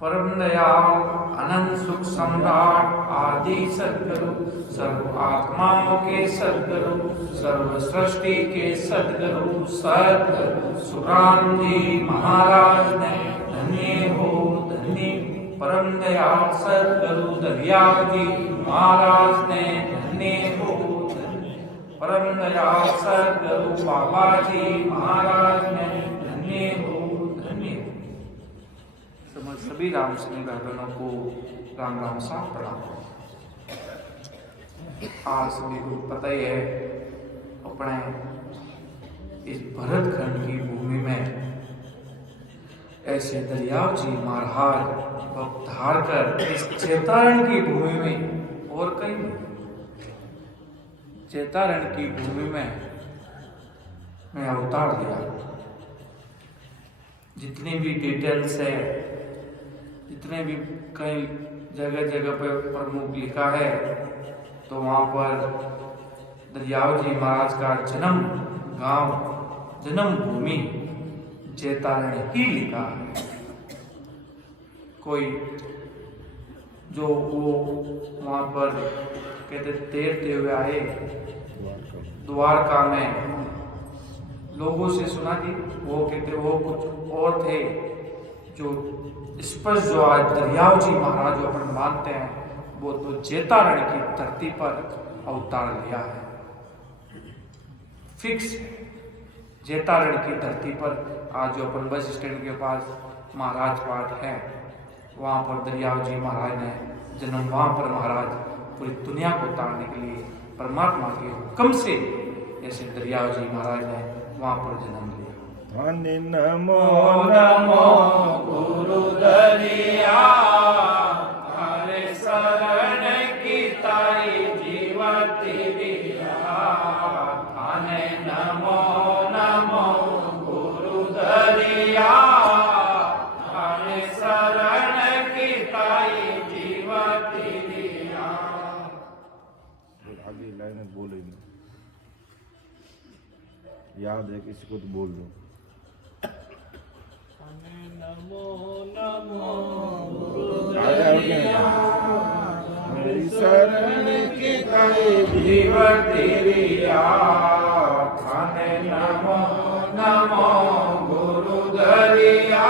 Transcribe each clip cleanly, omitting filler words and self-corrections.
परम दयाल अनंत सुख सम्राट आदि सद्गुरु सर्व आत्माओं के सद्गुरु सर्व सृष्टि के सद्गुरु सद्गुरु सुखराम जी महाराज ने धन्य हो धन्य। परम दयाल सद्गुरु दरियाव जी महाराज ने धन्य हो धन्य। परम दयाल सद्गुरु बाबा जी महाराज ने धन्य हो धन्य। सभी राम स्नेही बहनों को राम राम सा प्रणाम। आज सभी को पता ही है अपने इस भरत खंड की भूमि में ऐसे दरियाव जी महाराज अवतार कर इस चेतारण की भूमि में और कहीं चेतारण की भूमि में मैं अवतार लिया। जितनी भी डिटेल्स है जितने भी कई जगह जगह पर प्रमुख लिखा है तो वहाँ पर दरियाव जी महाराज का जन्म गांव जन्म भूमि चेतारण ही लिखा है। कोई जो वो वहाँ पर कहते तैरते हुए आए द्वारका में लोगों से सुना कि वो कहते वो कुछ और थे जो स्पष्ट जो आज दरियाव जी महाराज जो अपन मानते हैं वो तो चेतारण की धरती पर अवतार लिया है। फिक्स चेतारण की धरती पर आज जो अपन बस स्टैंड के पास महाराज पाठ है वहाँ पर दरियाव जी महाराज ने जन्म वहाँ पर महाराज पूरी दुनिया को तारने के लिए परमात्मा के हुक्म से ऐसे दरियाव जी महाराज ने वहाँ पर जन्म लिया। धन्य नमो नमो गुरु दरिया थारे शरण की ताई जीवती दिया। धन्य नमो नमो गुरु दरिया थारे शरण की ताई जीवती दिया। आगे लाइन बोले याद है किसी को तो बोल दो। नमो नमो मेरी शरण की ताई जीवती दिया। थाने नमो नमो गुरु दरिया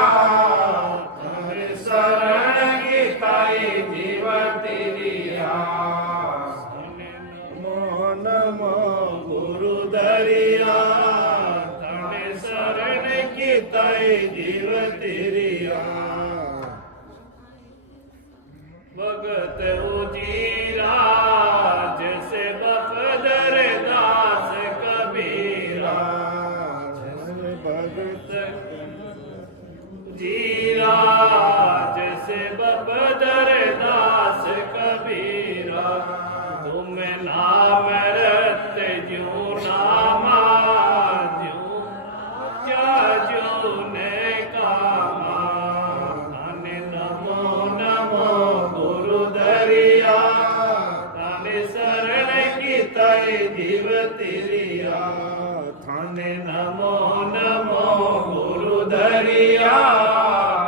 मेरी शरण की ताई जीवती दिया। नमो नमो गुरु दरिया ताई जीवती रिया। भगत उजीरा जैसे बफदर दास कबीरा। भगत जीरा जैसे बफदर दास कबीरा। तुम नाम रत जो नामा जीवती रिया। थाने नमो नमो गुरु दरिया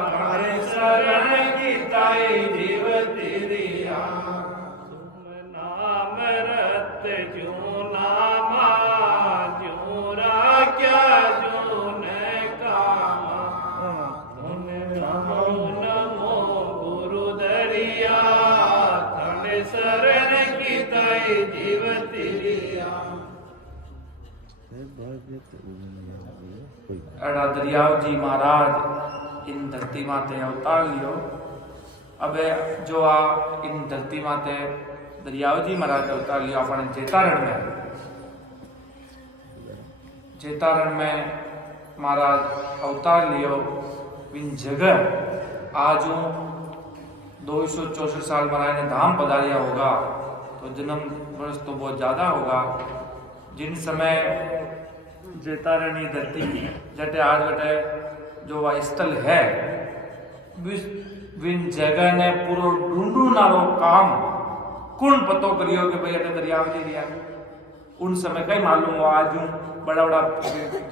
थारे शरण की ताई जीवती रिया। तुम नाम रत जो नामा जो राख्या जो न कामा। नमो नमो गुरु दरिया थाने शरण की ताई जीवती अड़ा दरियाव जी महाराज इन धरती माते अवतार लियो। अब जो आ इन धरती माते दरियाव जी महाराज अवतार लियो अपन चेतारण में महाराज अवतार लियो। इन जगह आज 264 साल महाराज ने धाम पधारिया होगा तो जन्म वर्ष तो बहुत ज्यादा होगा। जिन समय चेतारणी धरती जटे आज बटे जो वह स्थल है विन जगह ने पूरो ढूंढू नारो काम कौन पतो करियो कि भाई अटे दरियाव जी रिया। उन समय कई मालूम हो आज बड़ा बड़ा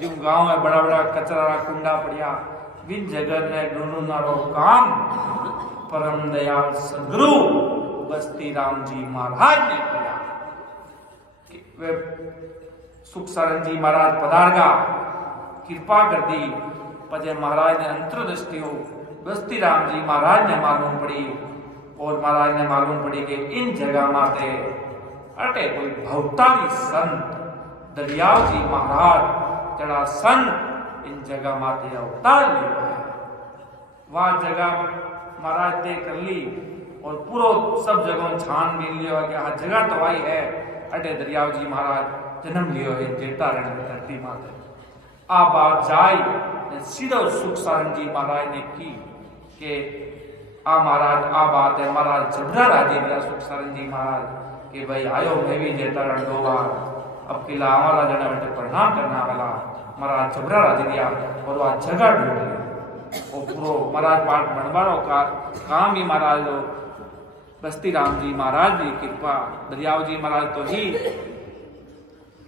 जो गांव है बड़ा बड़ा कचरा कुंडा पड़िया विन जगत ने ढूंढनारो काम परम दयाल सदगुरु बस्ती राम जी महाराज ने किया। वे सुख सरन जी महाराज पधारगा, कृपा कर दी, पजे महाराज ने अंतर्दृष्टि हो बस्ती राम जी महाराज ने मालूम पड़ी, और महाराज ने मालूम पड़ी कि इन जगह माते अटे कोई भवतारी संत दरियाव जी महाराज जड़ा संत इन जगह माते अवतार लिया है। वह जगह महाराज तय कर ली और पूरा सब जगह छानबीन लिया कि हाँ जगह तो आई है, अटे दरियाव जी महाराज जन्म लियो है जेता रण में धरती माते। आ बात जाई ने सीधो सुख सरन जी महाराज ने की कि आ महाराज आ बात है। महाराज जबरा राजी दिया सुख सरन जी महाराज कि भाई आयो मैं भी जेता रण दो बार, अब किला हमारा जना बेटे प्रणाम करना वाला। महाराज जबरा राजी दिया और वह जगह ढूंढ ली और पूरा महाराज पाठ बनवानो का काम ही महाराज बस्ती राम जी महाराज की कृपा, दरियाव जी महाराज तो ही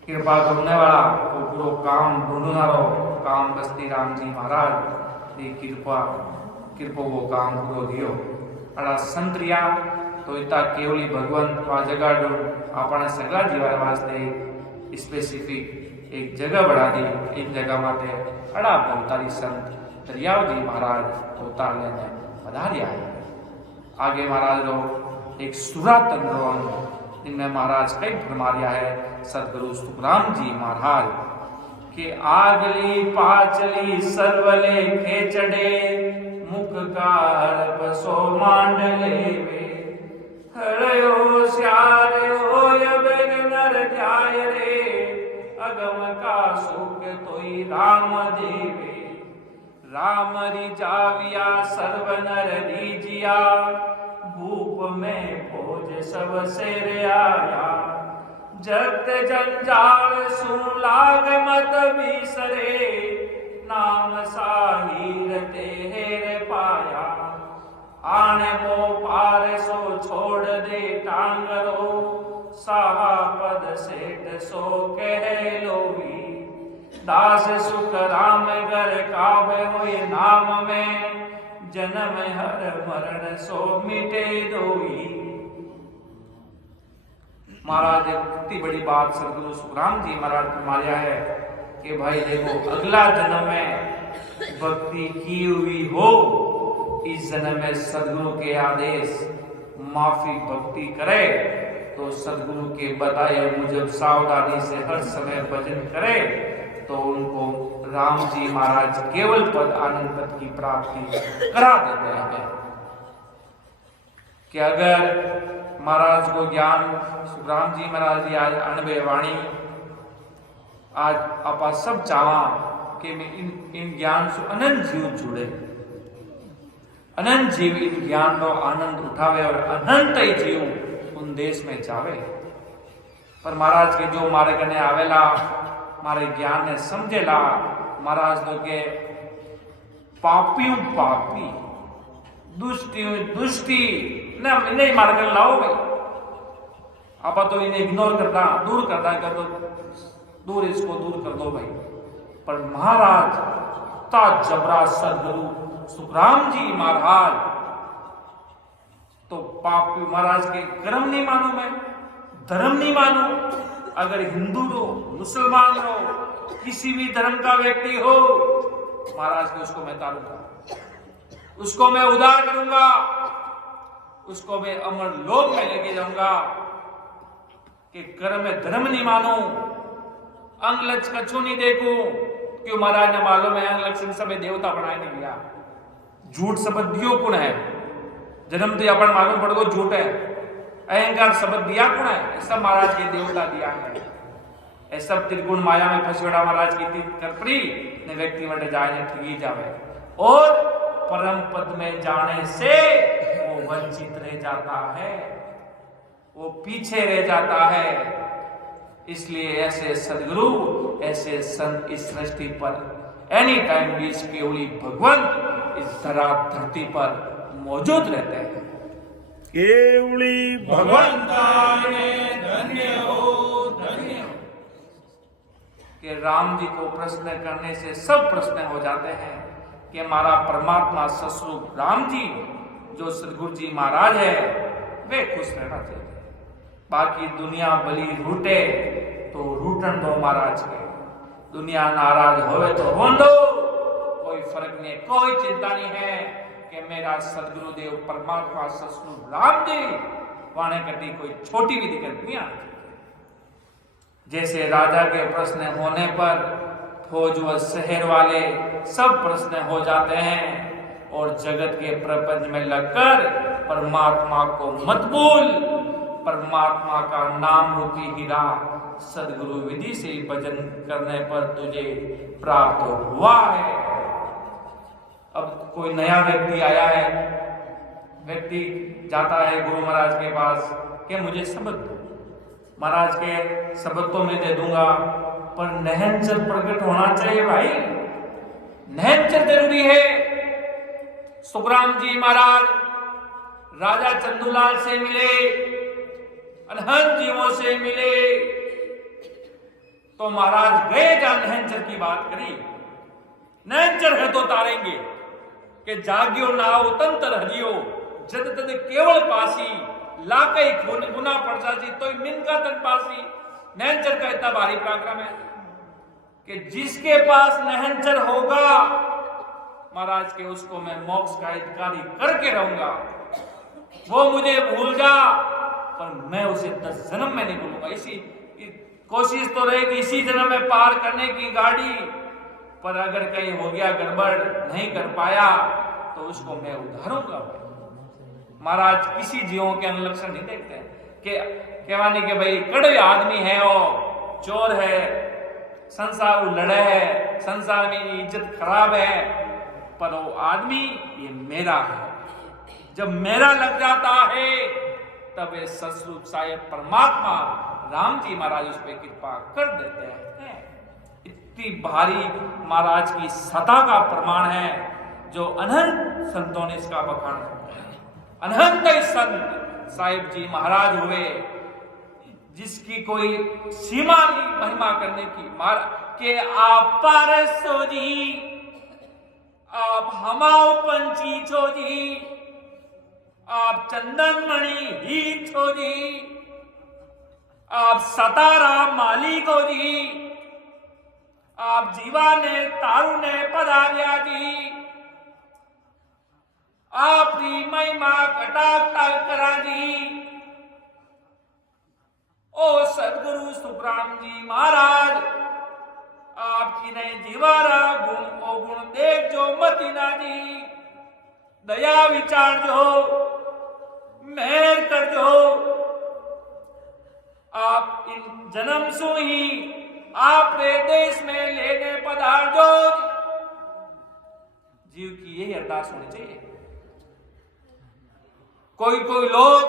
कृपा करने वाला, वो पूरा काम ढूंढना रहो काम बस्ती राम जी महाराज की कृपा वो काम पूरो दियो। अड़ा संतरिया तो इतना केवली भगवंत वहाँ जगह ढूंढ अपने सगला जीवन वास्ते स्पेसिफिक एक जगह बढ़ा दी। इन जगह माते अड़ा बहुतारी संत दरियाव जी महाराज अवतार लेने पधारिया है। आगे महाराज लोग एक सुरा तंत्र अंग इनमें महाराज कई फरमारिया है सदगुरु सुखराम जी महाराज के आगली पाचली सर्वले खेचड़े मुख का बसो मांडले वे हरयो श्यारो यबग नर ध्याय रे अगम का सुख तोई राम देवे राम रिजाविया सर्व नर रीजिया भूप में भोज सब सेर आया जगत जंजाल सुलाग मत बिसरे नाम साहिर तेर पाया आने मो पार सो छोड़ दे टांगरो साहा पद सेठ सो कह लोवी दास सुख राम घर काबे हुए नाम में जन्म हर मरण सो मिटे दोई। महाराज इतनी बड़ी बात सदगुरु सुखराम जी महाराज फरमाया है कि भाई देखो अगला जन्म में भक्ति की हुई हो, इस जन्म में सदगुरु के आदेश माफी भक्ति करे तो सदगुरु के बताए मुजब सावधानी से हर समय भजन करे तो उनको राम जी महाराज केवल पद आनंद पद की प्राप्ति करा देते हैं। कि अगर महाराज को ज्ञान सुखराम जी महाराज जी आज अणबे वाणी आज आप सब चावा कि मैं इन ज्ञान से अनंत जीव जुड़े, अनंत जीव इन ज्ञान नो आनंद उठावे और अनंत ही जीव उन देश में जावे। पर महाराज के जो मारे कने आवेला मारे ज्ञान ने समझेला महाराज तो के पापियों पापी दुष्टि दुष्टि ना नहीं मार कर लाओ भाई आप तो इन्हें इग्नोर करता दूर करता कर दो दूर इसको दूर कर दो भाई। पर महाराज ता जबरा सदगुरु सुखराम जी महाराज तो पापी महाराज के कर्म नहीं मानू मैं धर्म नहीं मानू। अगर हिंदू हो मुसलमान हो किसी भी धर्म का व्यक्ति हो महाराज को उसको मैं तारूंगा, उसको मैं उदार करूंगा, उसको मैं अमर लोक में लेके जाऊंगा कि कर्म में धर्म नहीं मानू अंग लक्ष कछु नहीं देखू। क्यों महाराज ने मालूम है अंग लक्ष्य सब देवता बनाए नहीं दिया। झूठ शब्द दियो कौन है? जन्म तो अपन मालूम पड़ गो झूठ है। अहंकार शब्द दिया कौन है? ऐसा महाराज के देवता दिया है। ऐसा त्रिगुण माया में फंसवेड़ा महाराज की करपड़ी ने व्यक्ति वटे जाए ने ठगी जावे और परम पद में जाने से वो वंचित रह जाता है, वो पीछे रह जाता है। इसलिए ऐसे सदगुरु ऐसे संत इस सृष्टि पर एनी टाइम बीच केवली भगवंत इस धरती पर मौजूद रहते हैं। केवली भगवंताने धन्य हो धन्य हो। कि राम जी को प्रश्न करने से सब प्रश्न हो जाते हैं। कि हमारा परमात्मा सस्वरूप राम जी जो सदगुरु जी महाराज है वे खुश रहना चाहिए। बाकी दुनिया भली रूटे तो रूटन दो महाराज के, दुनिया नाराज होवे तो होन दो, कोई फर्क नहीं, कोई चिंता नहीं है कि मेरा सदगुरुदेव परमात्मा सस्वरूप राम जी वाने कटी कोई छोटी भी दिक्कत नहीं आती। जैसे राजा के प्रश्न होने पर फौज व शहर वाले सब प्रश्न हो जाते हैं और जगत के प्रपंच में लगकर परमात्मा को मत भूल, परमात्मा का नाम रूपी हीरा सदगुरु विधि से भजन करने पर तुझे प्राप्त हुआ है। अब कोई नया व्यक्ति आया है, व्यक्ति जाता है गुरु महाराज के पास कि मुझे शब्द दो। महाराज के शब्द तो मैं दे दूंगा पर नहनचर प्रकट होना चाहिए भाई, नहनचर जरूरी है। सुखराम जी महाराज राजा चंदूलाल से मिले, अनहद जीवों से मिले, तो महाराज गए जहां नहनचर की बात करी, नहनचर है तो तारेंगे कि जाग्यो नाव तंत्र हरियो जद तद केवल पासी लाकई खून गुना पड़सासी तो मिनका तन पासी। नहनचर का इतना भारी पराक्रम है कि जिसके पास नहनचर होगा महाराज के उसको मैं मोक्ष का अधिकारी करके रहूंगा। वो मुझे भूल जा पर मैं उसे 10 जन्म में नहीं भूलूंगा। इसी कोशिश तो रहेगी इसी जन्म में पार करने की गाड़ी, पर अगर कहीं हो गया गड़बड़ नहीं कर पाया तो उसको मैं उधारूंगा। महाराज किसी जीवों के अनुलक्षण नहीं देखते कि कहवानी के भाई कड़वे आदमी है, वो चोर है, संसार लड़े है, संसार में इज्जत खराब है, पर वो आदमी ये मेरा है। जब मेरा लग जाता है तब ये सस्वरूप साहेब परमात्मा राम जी महाराज उस पर कृपा कर देते हैं। इतनी भारी महाराज की सत्ता का प्रमाण है जो अनंत संतों ने इसका बखान किया। अनंत संत साहिब जी महाराज हुए जिसकी कोई सीमा नहीं महिमा करने की। के आप पारसो जी, आप हमाओ पंची छो जी, आप चंदन मणि ही छो जी, आप सतारा मालिक हो जी, आप जीवा ने तारू ने पधारिया जी, आपकी महिमा कटाक्ष करा जी। ओ सदगुरु सुखराम जी महाराज आपकी नहीं जीवारा गुण ओ गुण देख जो मतीना जी, दया विचार जो मेहर कर जो। आप इन जन्म सु ही आपने देश में लेने पधार जो। जीव की यही अरदास होनी चाहिए। कोई कोई लोग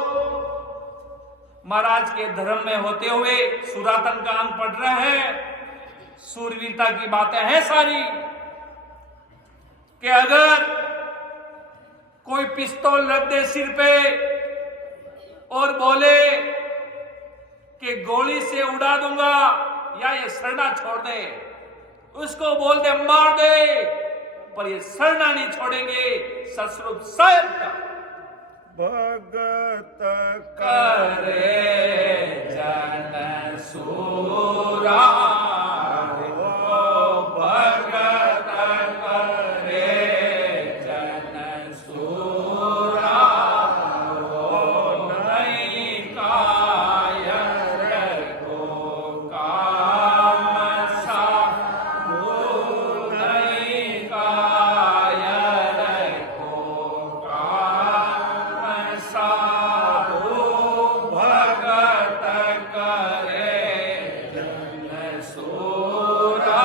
महाराज के धर्म में होते हुए सुरातन का अंग पढ़ रहे हैं, सूरवीरता की बातें हैं सारी, कि अगर कोई पिस्तौल रख दे सिर पे और बोले कि गोली से उड़ा दूंगा या ये सरना छोड़ दे, उसको बोल दे मार दे, पर ये सरना नहीं छोड़ेंगे। ससुर साहेब का भगत करे जन सूरा, भगत करे जन सूरा, नहीं कायर को काम सा, नहीं कायर को काम सा, भगत करे जन सूरा।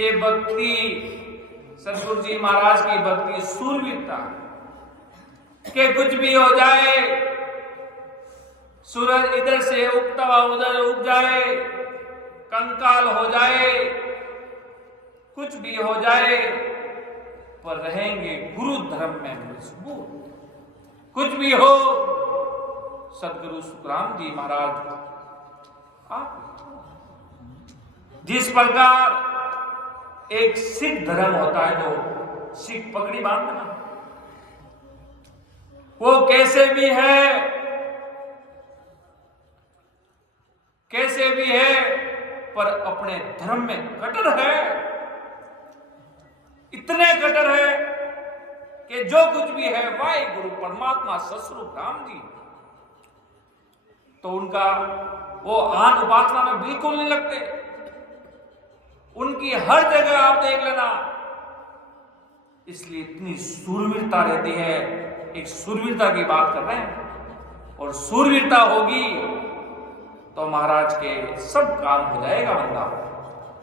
ये भक्ति सतगुरु जी महाराज की भक्ति सूरवीरता के कुछ भी हो जाए, सूरज इधर से उगता हुआ उधर उग जाए, कंकाल हो जाए, कुछ भी हो जाए, पर रहेंगे गुरु धर्म में मजबूत। कुछ भी हो, सदगुरु सुखराम जी महाराज आप जिस प्रकार एक सिख धर्म होता है, जो सिख पगड़ी बांधना, वो कैसे भी है पर अपने धर्म में कट्टर है, इतने कट्टर है कि जो कुछ भी है वाहिगुरु परमात्मा सतस्वरूप राम जी, तो उनका वो आन उपासना में बिल्कुल नहीं लगते। उनकी हर जगह आप देख लेना, इसलिए इतनी सूरवीरता रहती है। एक सूरवीरता की बात कर रहे हैं, और सूरवीरता होगी तो महाराज के सब काम हो जाएगा बंदा।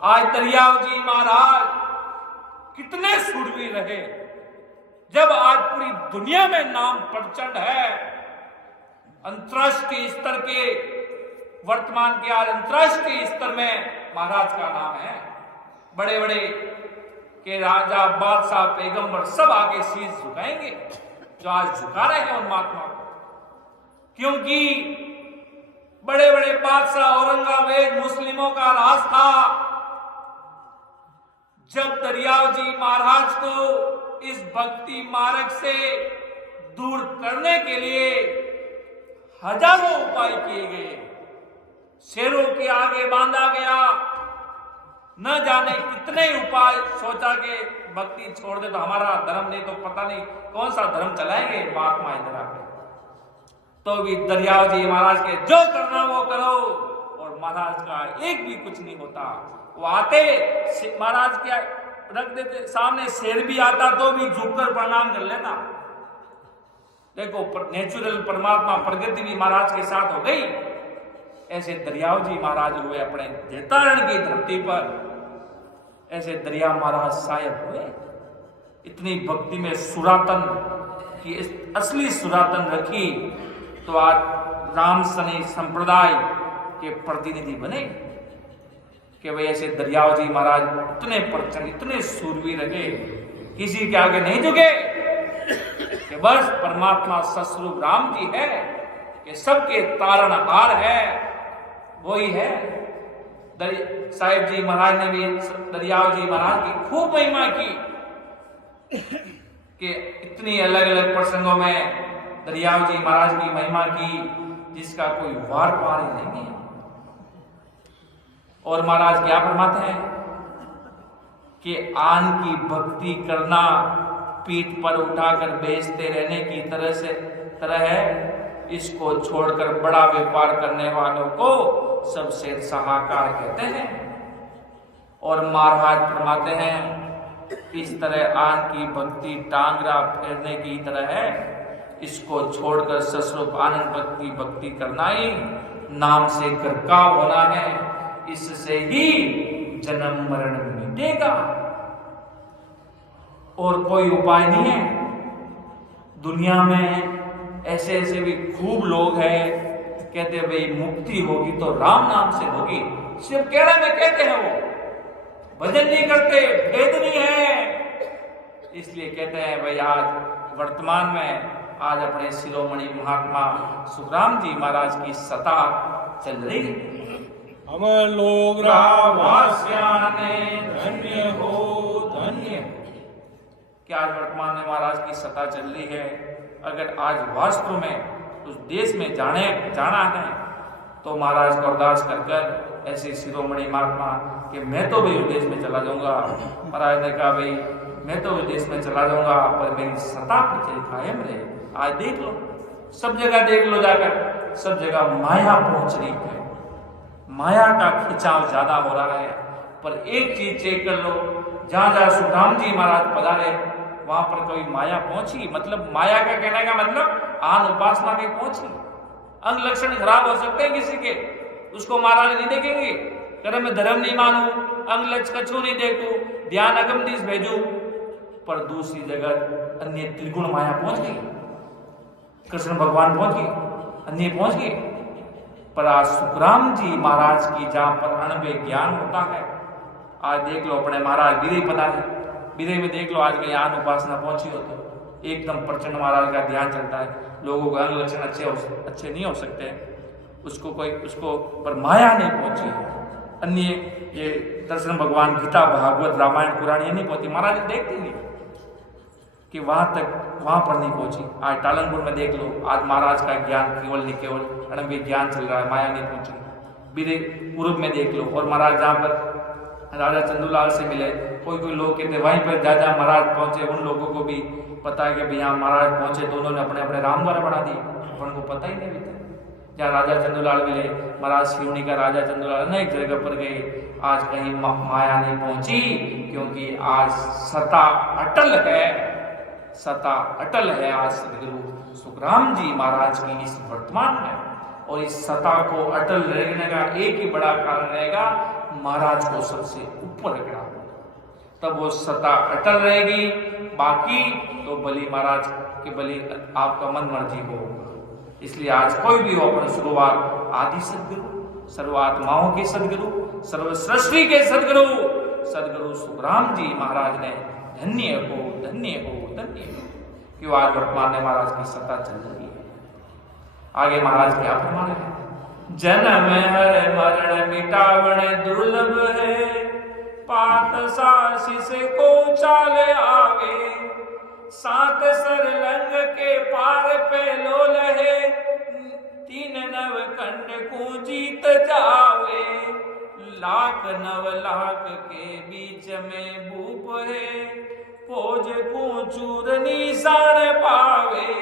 आज दरियाव जी महाराज कितने सूरवीर रहे, जब आज पूरी दुनिया में नाम प्रचंड है, अंतरराष्ट्रीय स्तर के, वर्तमान के आज अंतरराष्ट्रीय स्तर में महाराज का नाम है। बड़े बड़े के राजा, बादशाह, पैगंबर सब आगे शीश झुकाएंगे, जो आज झुका रहे हैं उन महात्मा को, क्योंकि बड़े बड़े बादशाह औरंगाबाद मुस्लिमों का राज था। जब दरियाव जी महाराज को इस भक्ति मार्ग से दूर करने के लिए हजारों उपाय किए गए, शेरों के आगे बांधा गया, न जाने कितने उपाय सोचा के भक्ति छोड़ दे तो हमारा धर्म नहीं तो पता नहीं कौन सा धर्म चलाएंगे महात्मा इधर आके। तो भी दरियाव जी महाराज के जो करना वो करो, और महाराज का एक भी कुछ नहीं होता। वो आते महाराज क्या रख देते सामने, शेर भी आता तो भी झुककर प्रणाम कर लेता। देखो नेचुरल परमात्मा प्रगति भी महाराज के साथ हो गई। ऐसे दरियाव जी महाराज हुए अपने जेतारण की धरती पर, ऐसे दरिया महाराज साहेब हुए। इतनी भक्ति में सुरातन की असली सुरातन रखी, तो आज राम सनी संप्रदाय के प्रतिनिधि बने कि वे ऐसे दरियाव जी महाराज इतने प्रचंड, इतने सूरवीर रहे, किसी के आगे नहीं झुके, कि बस परमात्मा सतस्वरूप राम जी है, कि सबके तारणहार है, वही है। साहिब जी महाराज ने भी दरियाव जी महाराज की खूब महिमा की, कि इतनी अलग अलग प्रसंगों में दरियाव जी महाराज की महिमा की, जिसका कोई वार पार ही नहीं है। और महाराज क्या फरमाते हैं कि आन की भक्ति करना पीठ पर उठाकर बेचते रहने की तरह है, इसको छोड़कर बड़ा व्यापार करने वालों को सबसे साहूकार कहते हैं। और महाराज फरमाते हैं इस तरह आन की भक्ति टांगरा फेरने की तरह है, इसको छोड़कर सतस्वरूप आनंद भक्ति करना ही नाम से गरकाव होना है, इससे ही जन्म मरण मिटेगा, और कोई उपाय नहीं है। दुनिया में ऐसे ऐसे भी खूब लोग हैं, कहते हैं भाई मुक्ति होगी तो राम नाम से होगी, सिर्फ कहने में कहते हैं, वो भजन नहीं करते, भेद नहीं है। इसलिए कहते हैं भाई आज वर्तमान में आज अपने शिरोमणि महात्मा सुखराम जी महाराज की सता चल रही है। हम लोग रावास्याने धन्य हो धन्य। क्या आज वर्तमान में महाराज की सता चल रही है? अगर आज वास्तव में उस देश में जाना है तो महाराज को अरदास कर ऐसे शिरोमणि महात्मा कि मैं तो भी विदेश में चला जाऊंगा। महाराज ने कहा भाई मैं तो विदेश में चला जाऊंगा, पर मेरी सता पीछे कायम रहे। आज देख लो, सब जगह देख लो जाकर, सब जगह माया पहुंच रही है, माया का खिंचाव ज्यादा हो रहा है। पर एक चीज चेक कर लो, जहां जहां सुखराम जी महाराज पधारे वहां पर कोई माया पहुंची, मतलब माया का कहने का मतलब आन उपासना की पहुंची। अंग लक्षण खराब हो सकते हैं किसी के, उसको महाराज नहीं देखेंगे, कर्म धर्म नहीं मानू, अंग लक्ष कछु नहीं देखू, ध्यान अगम दिस भेजू, पर दूसरी जगह अन्य त्रिगुण माया पहुंच गई, कृष्ण भगवान पहुंच गए, अन्य पहुंच गए। पर आज सुखराम जी महाराज की जहां पर अणबे ज्ञान होता है, आज देख लो अपने महाराज विदय पधारे, विदय में देख लो आज के यहाँ उपासना पहुंची हो तो एकदम प्रचंड महाराज का ध्यान चलता है। लोगों के अंग लक्षण अच्छे नहीं हो सकते, उसको पर माया नहीं पहुंची। अन्य ये दर्शन भगवान गीता भागवत रामायण पुराण ये नहीं पहुंची, महाराज देखते नहीं कि वहां पर नहीं पहुंची। आज टालनपुर में देख लो, आज महाराज का ज्ञान केवल नहीं केवल अणबे ज्ञान चल रहा है, माया नहीं पहुंची। विदय पूर्व में देख लो, और महाराज जहाँ पर राजा चंदूलाल से मिले, कोई लोग कहते वहीं पर जहाँ महाराज पहुंचे उन लोगों को भी पता है कि भाई यहाँ महाराज पहुंचे तो उन्होंने अपने अपने राम द्वारा बना दिए, पर उनको पता ही नहीं अभी तक। जहाँ राजा चंदूलाल मिले, महाराज सिवनी का राजा चंदूलाल अनेक जगह पर गए, आज कहीं माया नहीं पहुंची, क्योंकि आज सता अटल है, सता अटल है आज सदगुरु सुखराम जी महाराज की इस वर्तमान में। और इस सता को अटल रहने का एक ही बड़ा कारण रहेगा, महाराज को सबसे ऊपर रखना होगा, तब वो सता अटल रहेगी। बाकी तो बलि महाराज के बलि आपका मन मर्जी को होगा। इसलिए आज कोई भी हो, अपने शुरुआत आदि सदगुरु, सर्वात्माओं के सदगुरु, सर्व सृष्टि के सदगुरु सुखराम जी महाराज ने धन्य हो धन्य हो धन्य हो, क्यों आज वर्तमान में महाराज की सत्ता चल रही है। आगे महाराज क्या फरमाने हैं, जन्म हर मरण मिटावण दुर्लभ है, पात सासी से को चाल आवे, सात सरलंग के पार पे लोल है, तीन नव कंड को जीत जावे, लाख नव लाख के बीच में भूप है, फौज को चूर निशान पावे,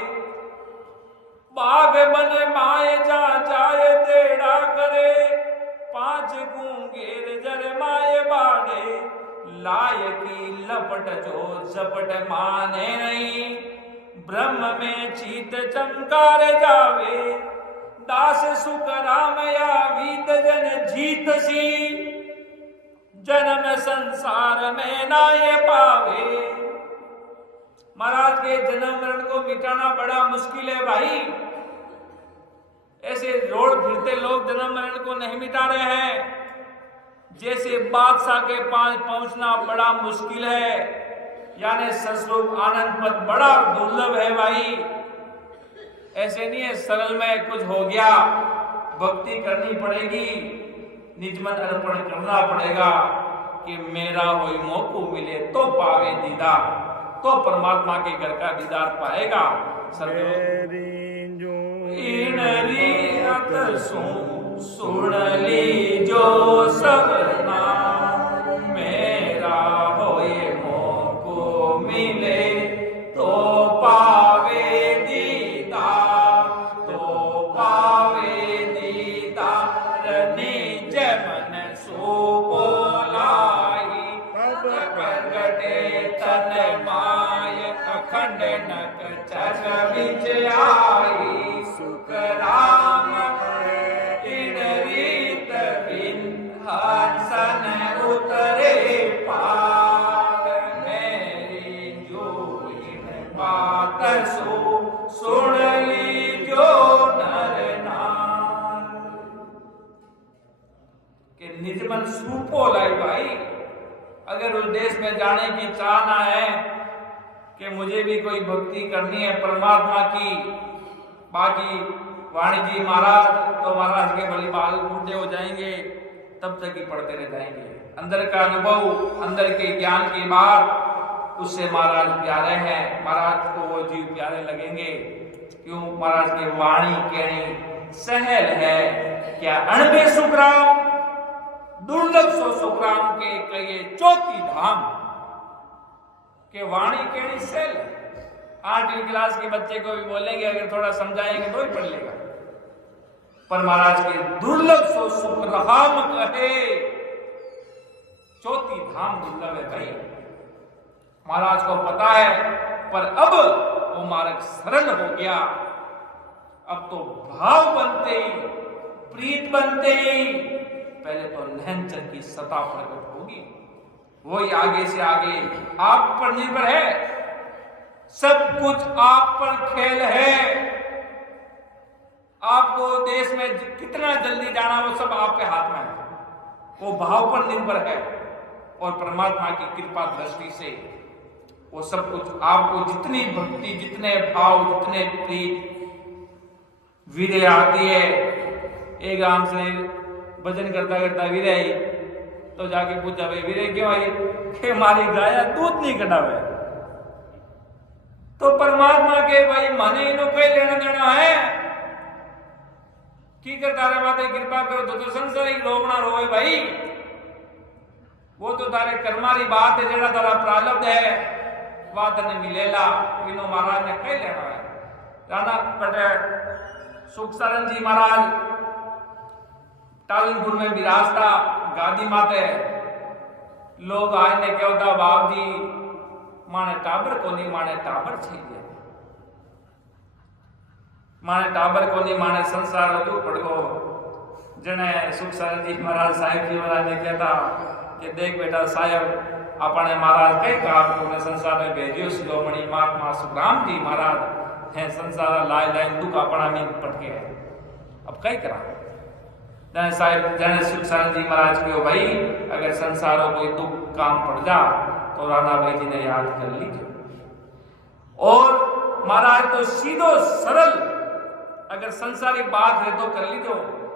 बाग बन माए जा जाए तेड़ा करे, पांच गुंगेर जर माए बाड़े, लाय की लपट जो झपट माने नहीं, ब्रह्म में चीत चमकार जावे, दास सुख राम या वीत जन जीत सी, जन्म संसार में ना ये पावे। महाराज के जन्म मरण को मिटाना बड़ा मुश्किल है भाई, ऐसे रोड फिरते लोग जन्म मरण को नहीं मिटा रहे हैं, जैसे बादशाह के पास पहुंचना बड़ा मुश्किल है, यानी सस्वरूप आनंद पद बड़ा दुर्लभ है भाई। ऐसे नहीं है सरल में कुछ हो गया, भक्ति करनी पड़ेगी, निज मन अर्पण करना पड़ेगा कि मेरा होई मौको मिले तो पावे दीदार, तो परमात्मा के घर का दीदार पाएगा। इन रियत सुन ली जो सबना, मेरा होए मौको मिले तो पावे दीदार, तो पावे दीदार, निज मन सो लाई, प्रगटे तन माय, अखंड नक चर विच आई, सुख राम इन रीत बिन हसन उतरे पार, मेरी जो इन बात सुन ली जो नर नार, कि निजमन सूपो लाई भाई। अगर उस देश में जाने की चाहना है कि मुझे भी कोई भक्ति करनी है परमात्मा की, बाकी वाणी जी महाराज तो महाराज के बलिबाल बूढ़े हो जाएंगे, तब तक ही पढ़ते रह जाएंगे। अंदर का अनुभव, अंदर के ज्ञान की बात, उससे महाराज प्यारे हैं, महाराज को वो जीव प्यारे लगेंगे। क्यों? महाराज के वाणी कहनी सहल है, क्या अणबे सुखराम, दुर्लभ सो सुखराम के कहे चौथी धाम के वाणी कहनी सहल है। 8वीं क्लास के बच्चे को भी बोलेंगे, अगर थोड़ा समझाएंगे तो ही पढ़ लेगा। पर महाराज के दुर्लभ सो सुखराम कहे चौथी धाम दुर्लभ है भाई। महाराज को पता है, पर अब वो मार्ग सरल हो गया। अब तो भाव बनते ही, प्रीत बनते ही पहले तो नहनचर की सत्ता प्रकट होगी, वही आगे से आगे आप पर निर्भर है, सब कुछ आप पर खेल है। आपको देश में कितना जल्दी जाना वो सब आपके हाथ में है, वो भाव पर निर्भर है और परमात्मा की कृपा दृष्टि से वो सब कुछ आपको जितनी भक्ति, जितने भाव, जितने प्रीत वीरे आती है। एक आम से भजन करता करता वीरे आई तो जाके पूछा भाई वीरे क्यों आई, कि हमारी गाय दूध नहीं कटावे। तो परमात्मा के भाई माने इनो कोई लेना देना है की कर तारे माते कृपा करो तो संसार ही रोवना रोवे भाई, वो तो तारे कर्मारी बात है, जेड़ा तारा प्रारब्ध है बात ने मिलेला, इनो महाराज ने कई लेना है। राणा पटे सुखसरण जी महाराज टालिनपुर में विराजता गादी माते, लोग आज ने क्या होता बाप जी माने टाबर को नहीं, माने टाबर चाहिए, माने टाबर को नहीं, माने संसार होतो पड़गो। जने सुखसरण जी महाराज साहेब जी महाराज ने कहता कि देख बेटा साहेब अपने महाराज कई कहा तुमने संसार में भेजियो शिरोमणि महात्मा सुखराम जी महाराज है, संसार लाए लाए दुख अपना में पटके है, अब कई करा। जने साहेब जने सुखसरण जी महाराज को भाई अगर संसारों कोई दुख काम पड़ जा तो राणा भाई जी ने याद कर लीजिए। और महाराज तो सीधो सरल अगर संसारिक बात है तो कर लीजिए,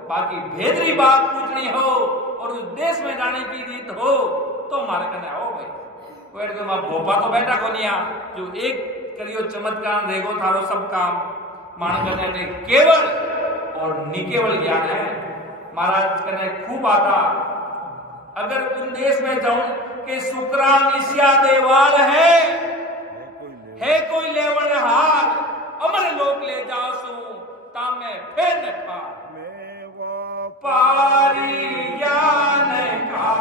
बाकी भेदरी बात पूछनी हो और उस देश में जाने की रीत हो तो हमारे कने आओ भाई। कोई तो मां भोपा तो बैठा को नहीं आ जो एक करियो चमत्कार रेगो थारो सब काम मान कने केवल और निकेवल ज्ञान है। महाराज कने खूब आता अगर उन देश में जाऊं कि सुकराम ईसिया देवाल है कोई लेवन हार, अमर लोक ले जाओ सु तामे फिर न पा पारी ज्ञान का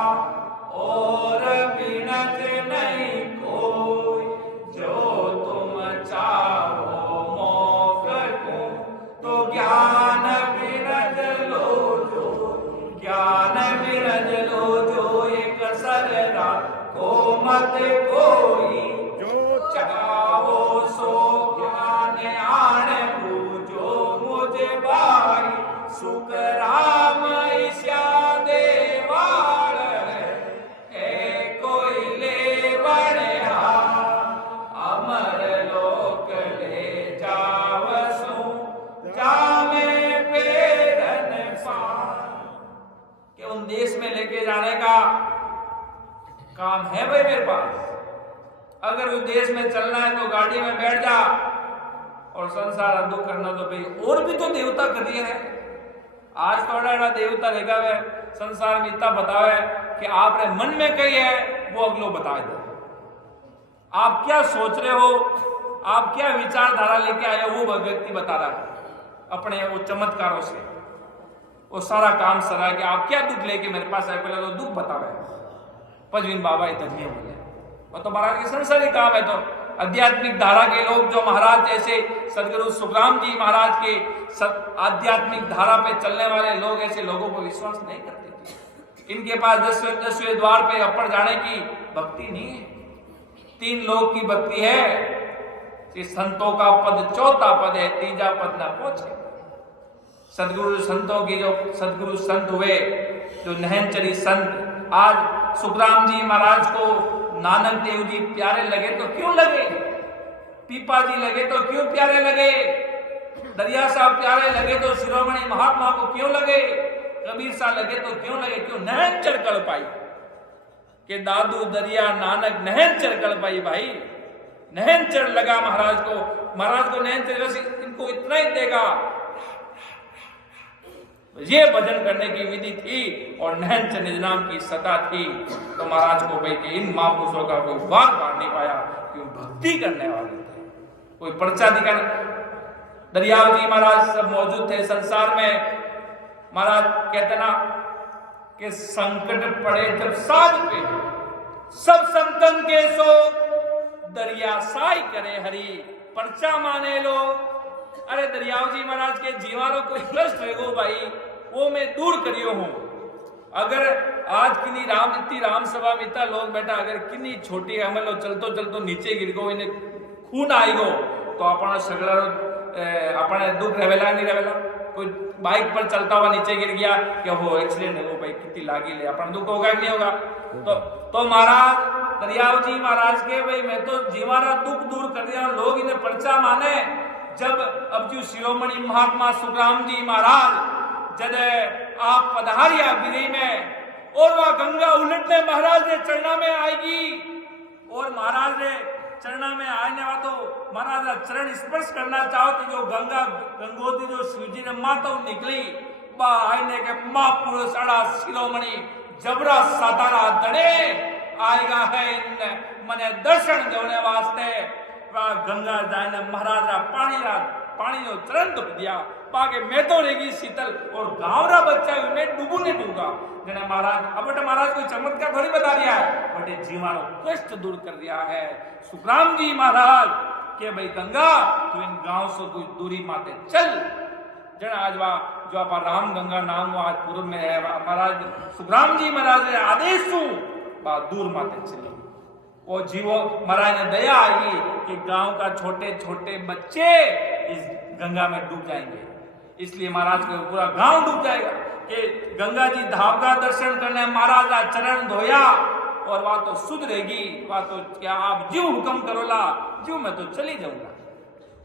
और बिनत नहीं कोई, जो तुम चाहो मौके को तो ज्ञान बिरज लो जो, ज्ञान बिरज लो जो एक सररा को मत कोई, जो चाहो सो ज्ञान आन जो मुझे भाई सुखराम ईशा देवाल है कोई लेवन अमर लोक ले जावसु जामे पेरन पान। कि उन देश में लेके जाने का काम है भाई मेरे पास, अगर उस देश में चलना है तो गाड़ी में बैठ जा और संसार दुख करना तो भाई और भी तो देवता कर दिया है। आज थोड़ा देवता लेगा वे संसार में इतना बतावे कि आपने मन में कही है वो अगलो बता दे, आप क्या सोच रहे हो, आप क्या विचारधारा लेके आए हो वो व्यक्ति बता रहा है अपने वो चमत्कारों से, वो सारा काम सरा कि आप क्या दुख लेके मेरे पास आए, पहले तो दुख बतावे पजवीन बाबा धन्य बोले, वो तो महाराज के संसारी काम है। तो आध्यात्मिक धारा के लोग जो महाराज जैसे सदगुरु सुखराम जी महाराज के आध्यात्मिक धारा पे चलने वाले लोग ऐसे लोगों को विश्वास नहीं करते थे। इनके पास 10वें द्वार पे अपर जाने की भक्ति नहीं है, 3 लोग की भक्ति है कि संतों का पद चौथा पद है, तीजा पद न पहुंचे। सदगुरु संतों की जो सदगुरु संत हुए जो नहनचरी संत, आज सुखराम जी महाराज को नानक देव जी प्यारे लगे तो क्यों लगे, पीपा जी लगे तो क्यों प्यारे लगे, दरिया साहब प्यारे लगे तो शिरोमणि महात्मा को क्यों लगे, कबीर साहब लगे तो क्यों लगे, क्यों नहनचर कर पाई कि दादू दरिया नानक नहनचर कर पाई भाई, नहनचर लगा महाराज को नहनचर वैसे इनको इतना ही देगा। ये भजन करने की विधि थी और नहनचर निज नाम की सता थी। तो महाराज को भाई कि इन महापुरुषों का कोई वाक मार नहीं पाया, क्यों भक्ति करने वाले थे, कोई पर्चा दिखाने। दरियाव जी महाराज सब मौजूद थे संसार में। महाराज कहते ना कि संकट पड़े जब साध पे सब संतन के सो दरिया साई करे हरि पर्चा माने लो। अरे दरियाव जी महाराज के जीवारों कोई कष्ट रहेगो भाई वो मैं दूर करियो हूं। अगर आज किन्नी राम इतनी राम सभा में इतना लोग बैठा, अगर किन्नी छोटी अमल लो चलतो चलतो नीचे गिर गो, इन्हें खून आई गो, तो अपना सगला अपने दुख रहेला नहीं रहेला। कोई बाइक पर चलता हुआ नीचे गिर गया, क्या हो एक्सीडेंट हो भाई, कितनी लागी ले, अपना दुख होगा कि नहीं होगा? तो महाराज दरियाव जी महाराज के भाई मैं तो जीवारा दुख दूर कर दिया, लोग इन्हें पर्चा माने। जब अब जो शिरोमणि महात्मा सुखराम जी महाराज जब आप पधारिया विधि में, और वह गंगा उलटने महाराज ने चरणा में आएगी, और महाराज ने चरणा में आने वाला तो महाराज का चरण स्पर्श करना चाहो तो जो गंगा गंगोत्री जो शिवजी ने माता निकली बा आईने के महापुरुष अड़ा शिरोमणि जबरा सातारा दड़े आएगा है इन मने दर्शन देने वास्ते। गंगा जाए ने महाराज रा पानी जो चरण दुख दिया बाके मैं तो रहेगी शीतल, और गांव रा बच्चा मैं डूबू नहीं डूबा जने महाराज। अब बेटा महाराज कोई चमत्कार थोड़ी बता दिया है, बेटे जीवानो कष्ट दूर कर दिया है सुखराम जी महाराज के भाई गंगा तू इन गांव से कुछ दूरी माते चल। जन आज वाह जो आप राम गंगा नाम आज पूर्व में है महाराज सुखराम जी महाराज ने आदेश सु दूर माते चली। वो जीवो महाराज ने दया आई कि गांव का छोटे छोटे बच्चे इस गंगा में डूब जाएंगे, इसलिए महाराज का पूरा गांव डूब जाएगा कि गंगा जी धाम का दर्शन करने महाराज का चरण धोया, और वह तो सुधरेगी, वह तो क्या आप जीव हुक्म करोला, जीव मैं तो चली जाऊंगा।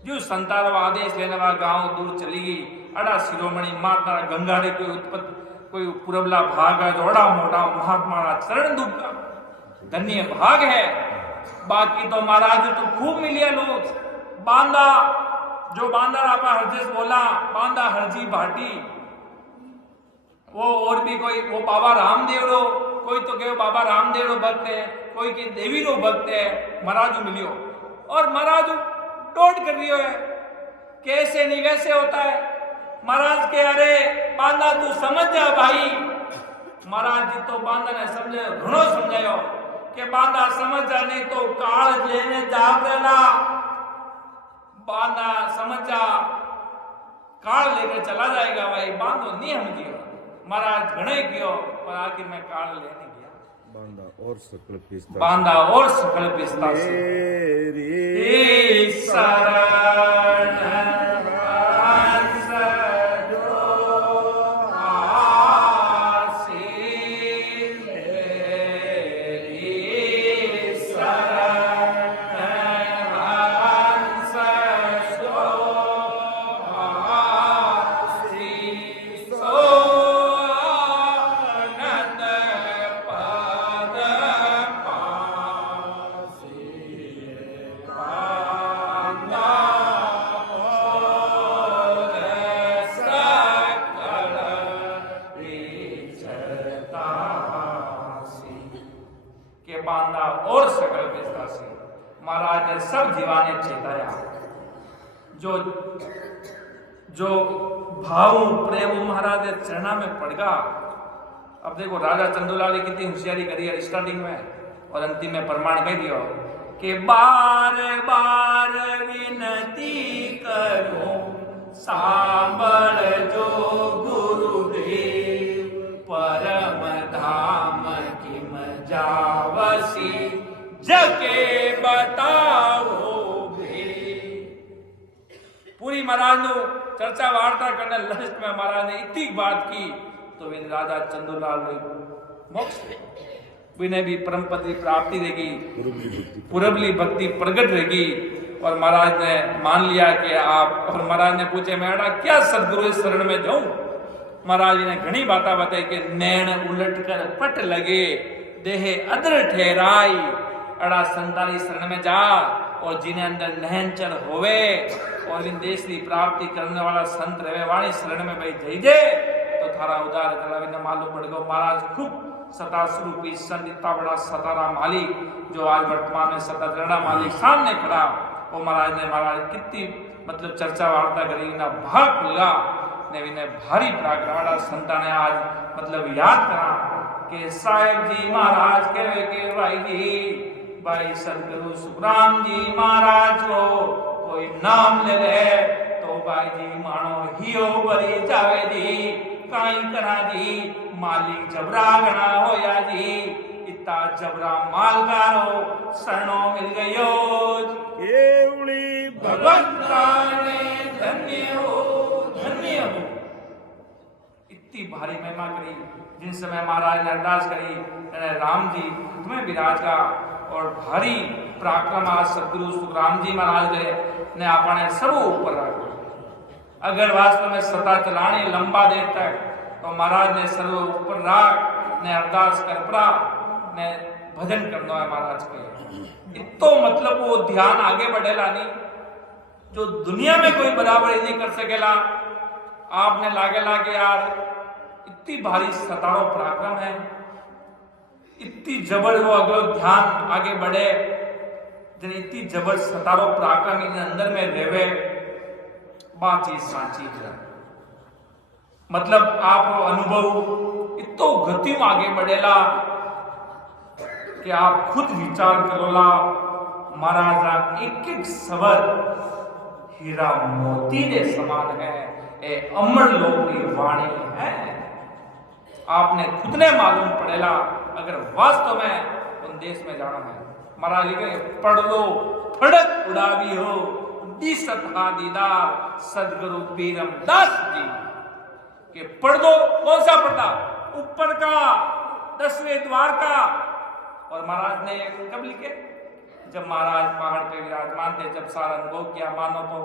जीव संतार आदेश लेने वाला गांव दूर चली गई। अड़ा शिरोमणि माता गंगा ने कोई पुरबला भाग है जो अड़ा मोटा महात्मा चरण दुखा धन्य भाग है। बाकी तो महाराज तो खूब मिलिया लोग बांदा जो बांदा आपा हरजेस बोला बांदा हरजी भाटी, वो और भी कोई वो बाबा रामदेव रो, कोई तो कहो बाबा रामदेव रो भक्त है, कोई के देवी रो भक्त है। महाराज मिलियो और महाराज टोट कर रियो है, कैसे नहीं वैसे होता है। महाराज के अरे बांदा तू समझ जा भाई। महाराज जी तो बांदा ने समझे घणो समझायो कि बांदा समझ जा नहीं तो काल लेने जाग देना। बांदा समझ जा काल लेकर चला जाएगा भाई, बांधो नहीं हम जियो। महाराज घणे कियो पर आखिर में काल लेने गया। बांदा और सकल पिस्ता बांदा और सकल पिस्ता से शरण बांधा और सकल पिस्ता से महाराज ने सब जीवाने चेताया। जो भाव प्रेम महाराज चरणा में पड़ गया। अब देखो राजा चंदूलाल ने कितनी होशियारी करी है स्टार्टिंग में और अंतिम में प्रमाण कह दिया कि बार बार विनती करो सांबल जो गुरुदेव परम धाम किम जावसी जके बताओ भे। पूरी महाराज नु चर्चा वार्ता करने लास्ट में महाराज ने इतनी बात की तो वे राजा चंदूलाल ने मोक्ष विनय भी परम पद की प्राप्ति देगी, पुरबली भक्ति प्रकट रहेगी। और महाराज ने मान लिया कि आप, और महाराज ने पूछे मैं क्या सदगुरु इस शरण में जाऊं। महाराज ने घनी बातें बताई कि नैन उलट कर पट लगे देह अदर ठहराई, अड़ा संतानी शरण में जा और जिन्हें अंदर नहन चल होवे और इन देश की प्राप्ति करने वाला संत रहे वाणी शरण में भाई जइजे तो थारा उदार तलावी ने मालूम पड़ गयो। महाराज खूब सता स्वरूपी संत इतना बड़ा सतारा मालिक जो आज वर्तमान में सतारा मालिक सामने खड़ा, वो महाराज ने कितनी मतलब चर्चा वार्ता करी ना भाग खुला ने विने भारी प्राग्रवाड़ा संता ने आज मतलब याद करा कि साहेब जी महाराज के भाई सदगुरु सुखराम जी महाराज को कोई नाम ले ले तो भाई जी मानो हियो बरी जावे दी काई करा जी मालिक जबरा गणा होया जी इतना जबरा मालगारो शरणो मिल गयो केवली भगवंता ने धन्य हो इतनी भारी महिमा करी। जिन समय महाराज ने अरदास करी राम जी तुम्हें विराजा और भारी पराक्रम आज सदगुरु सुखराम जी महाराज ने आपने सब ऊपर रखा। अगर वास्तव में सता चलानी लंबा देर तक तो महाराज ने सर्व ऊपर राख ने अरदास कर पड़ा ने भजन करना है महाराज के इतो मतलब वो ध्यान आगे बढ़ेला नहीं जो दुनिया में कोई बराबरी नहीं कर सकेला। आपने लागेला कि यार इतनी भारी सतारो पराक्रम है इतनी जबर वो अगलो ध्यान आगे बढ़े जन इतनी जबर सतारो पराक्रम इन अंदर में रेवे बात चीज साची है। मतलब आप अनुभव इतो गति में आगे बढ़ेला कि आप खुद विचार करोला महाराज एक एक सबर हीरा मोती के समान है ए अमर लोक की वाणी है। आपने खुद ने मालूम पड़ेला अगर वास्तव में उन देश में जाना है। महाराज लिखे पढ़ लो फड़क उड़ावी हो दिसत हा दीदार सदगुरु बीरम दास जी के पढ़ दो। कौन सा पढ़ता ऊपर का 10वें द्वार का। और महाराज ने कब लिखे जब महाराज पहाड़ पे विराजमान थे जब सारा अनुभव किया मानो तो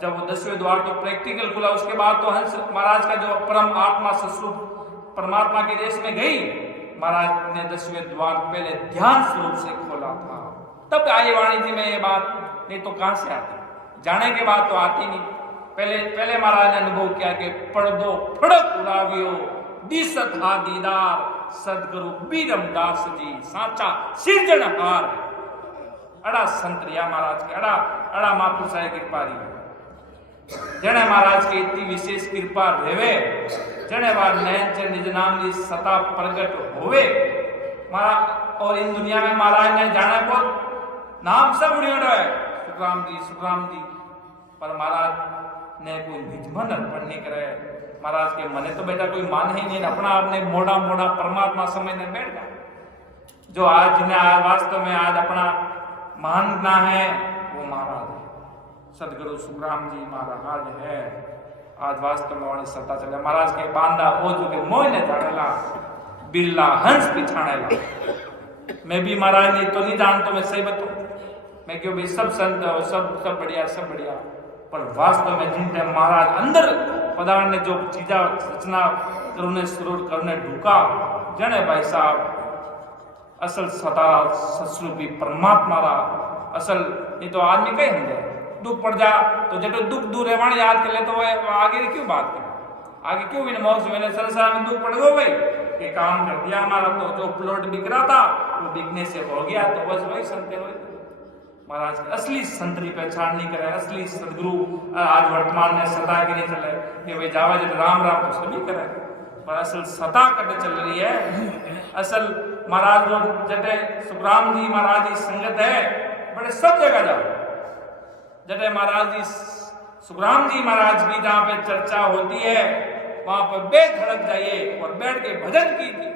जब वो 10वें द्वार तो प्रैक्टिकल खुला उसके बाद तो हंस महाराज का जो परम आत्मा सस्वरूप परमात्मा के देश में गई महाराज ने 10वें द्वार पहले ध्यान स्वरूप से खोला था तब आई वाणी जी में ये बात नहीं तो कहां से आती जाने के बाद तो आती नहीं। पहले महाराज ने अनुभव किया कि पढ़ दो फड़क उड़ावियो दिसत हा दीदार सदगुरु बीरम दास जी साचा सिरजनहार। अड़ा संतरिया महाराज के अड़ा महापुरुष कृपा रही जने महाराज की इतनी विशेष कृपा रेवे जने बार नयन च निज नाम की सता प्रगट होवे महाराज। और इन दुनिया में महाराज ने जाने बहुत नाम सब उड़ियोड़ा है सुखराम जी पर महाराज ने कोई निजमन अर्पण नहीं करे। महाराज के मने तो बेटा कोई मान ही नहीं अपना आपने मोड़ा परमात्मा समझने बैठ गया। जो आज जिन्हें आज वास्तव में आज अपना मानना है वो महाराज है सदगुरु सुखराम जी महाराज है। आज वास्तव में वाणी सत्ता चले महाराज के बांधा हो जो के मोह ने जानेला बिरला हंस पिछानेला। मैं भी महाराज ने तो नहीं जानता मैं सही बताऊं मैं क्यों भी सब संत और सब बढ़िया पर वास्तव में जिन टाइम महाराज अंदर पदार्थ ने जो चीजा रचना करुणे स्वरूप करुणे ढूका जने भाई साहब असल सता सस्वरूपी परमात्मा रा असल नहीं तो आदमी कहीं हम जाए दुख पड़ जा तो जब दुख दूर है याद कर ले तो वो आगे क्यों बात करें आगे क्यों भी मौज मैंने संसार में दुख पड़ गो भाई ये काम कर दिया हमारा तो जो प्लॉट बिक रहा था वो बिकने से हो गया तो बस वही संत हो। महाराज असली संतरी पहचान नहीं करे असली सदगुरु आज वर्तमान में सता के नहीं चले कि भाई जावा जब राम तो सभी करे पर असल सता कटे चल रही है। असल महाराज जो जटे सुखराम जी महाराज की संगत है बड़े सब जगह जाओ जटे महाराज जी सुखराम जी महाराज की जहाँ पे चर्चा होती है वहां पर बेधड़क जाइए और बैठ के भजन कीजिए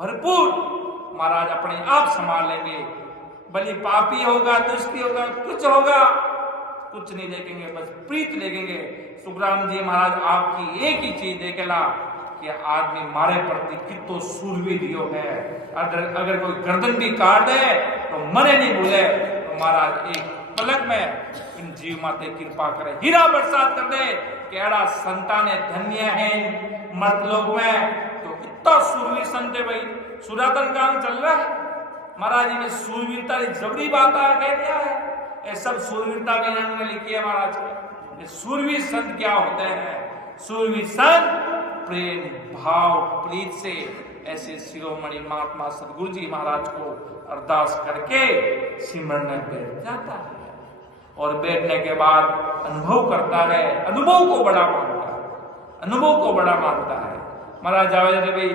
भरपूर महाराज अपने आप संभाल लेंगे। भले पापी होगा दुष्टी होगा कुछ नहीं देखेंगे बस प्रीत देखेंगे। सुखराम जी महाराज आपकी एक ही चीज देखेला कि आदमी मारे प्रति कितो सूरवीर दियो है। अगर कोई गर्दन भी काट दे तो मरे नहीं भूले तो महाराज एक पलक में इन जीव माते कृपा करे हीरा बरसात कर दे कि अड़ा संताने धन्य है मर्तलोक में तो इतना सूरवीर संत है भाई सुरातन काम चल रहा है। महाराज जी ने सूरवीरता जबरी बात कह दिया है ये सब सूरवीरता भी इन्होंने लिखी है महाराज के। सूरवीर संत क्या होते हैं सूरवीर संत प्रेम भाव प्रीत से ऐसे शिरोमणि महात्मा सदगुरु जी महाराज को अरदास करके सिमरन में बैठ जाता है और बैठने के बाद अनुभव करता है अनुभव को बड़ा मानता है। महाराज जावे भाई